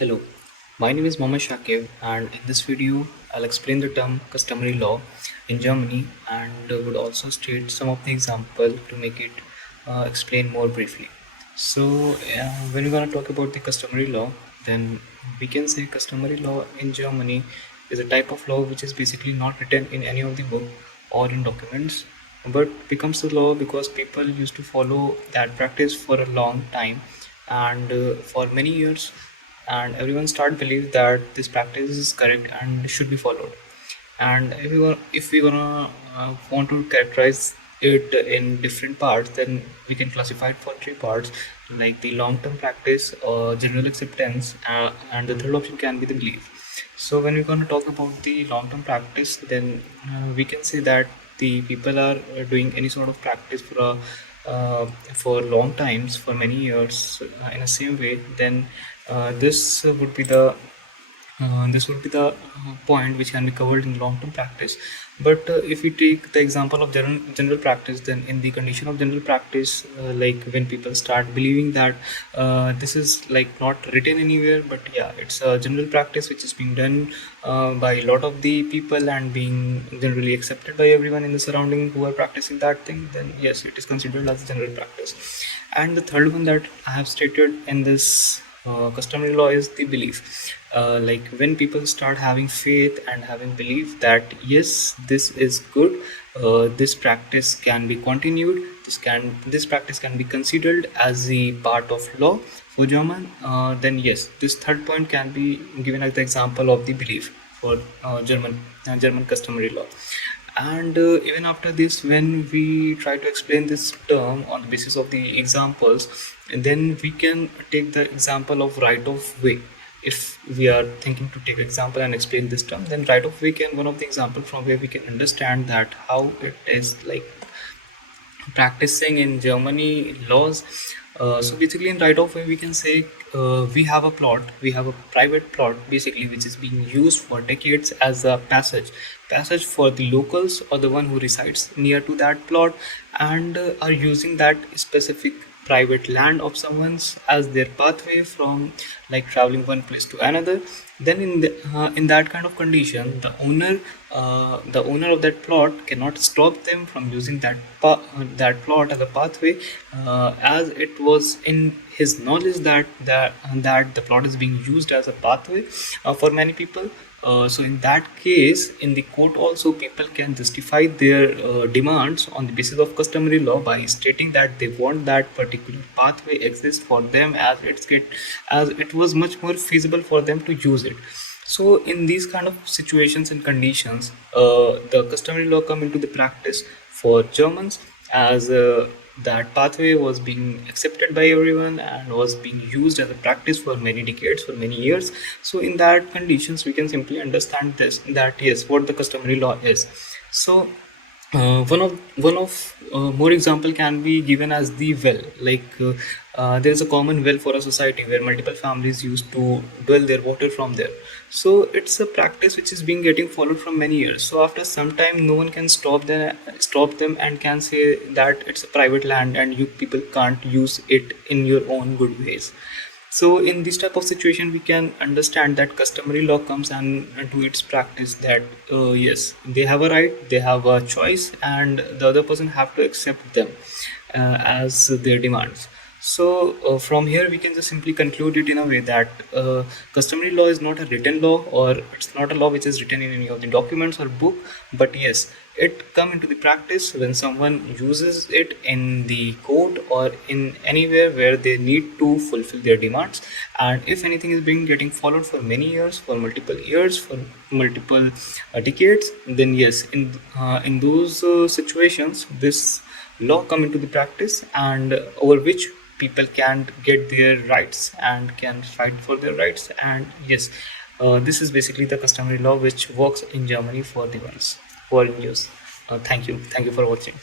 Hello, my name is Mohammed Shakib, and in this video, I'll explain the term customary law in Germany and would also state some of the example to make it explain more briefly. When we're going to talk about the customary law, then we can say customary law in Germany is a type of law which is basically not written in any of the book or in documents, but becomes the law because people used to follow that practice for a long time and for many years, and everyone start believe that this practice is correct and should be followed. And if we want to characterize it in different parts, then we can classify it for three parts, like the long-term practice, general acceptance, and the third option can be the belief. So when we're going to talk about the long-term practice, then we can say that the people are doing any sort of practice for long times, for many years, in the same way. Then this would be the point which can be covered in long-term practice. But if we take the example of general practice, then in the condition of general practice, like when people start believing that this is like not written anywhere, but yeah, it's a general practice which is being done by a lot of the people and being generally accepted by everyone in the surrounding who are practicing that thing, then yes, it is considered as general practice. And the third one that I have stated in this customary law is the belief. Like when people start having faith and having belief that yes, this is good, this practice can be continued, this practice can be considered as the part of law for German, then yes, this third point can be given as the example of the belief for German customary law. And even after this, when we try to explain this term on the basis of the examples, then we can take the example of right of way. If we are thinking to take example and explain this term, then right of way can one of the example from where we can understand that how it is like practicing in Germany laws. So basically, in right of way, we can say we have a private plot basically, which is being used for decades as a passage for the locals or the one who resides near to that plot, and are using that specific private land of someone's as their pathway from like traveling one place to another. Then in that kind of condition, the owner of that plot cannot stop them from using that plot as a pathway, as it was in his knowledge that the plot is being used as a pathway for many people. So in that case, in the court also, people can justify their demands on the basis of customary law by stating that they want that particular pathway exist for them, as it was much more feasible for them to use it. So in these kind of situations and conditions, the customary law come into the practice for Germans, as that pathway was being accepted by everyone and was being used as a practice for many decades, for many years. So in that conditions, we can simply understand this, that yes, what the customary law is. So one of more example can be given as the well. There is a common well for a society where multiple families used to dwell their water from there. So it's a practice which is being getting followed from many years. So after some time, no one can stop them and can say that it's a private land and you people can't use it in your own good ways. So in this type of situation, we can understand that customary law comes and do its practice that yes, they have a right, they have a choice, and the other person have to accept them as their demands. So from here, we can just simply conclude it in a way that customary law is not a written law, or it's not a law which is written in any of the documents or book, but yes, it come into the practice when someone uses it in the court or in anywhere where they need to fulfill their demands. And if anything is being getting followed for many years, for multiple years, for multiple decades, then yes, in those situations, this law come into the practice, and over which people can get their rights and can fight for their rights. And yes, this is basically the customary law which works in Germany for the ones who are in use. Thank you for watching.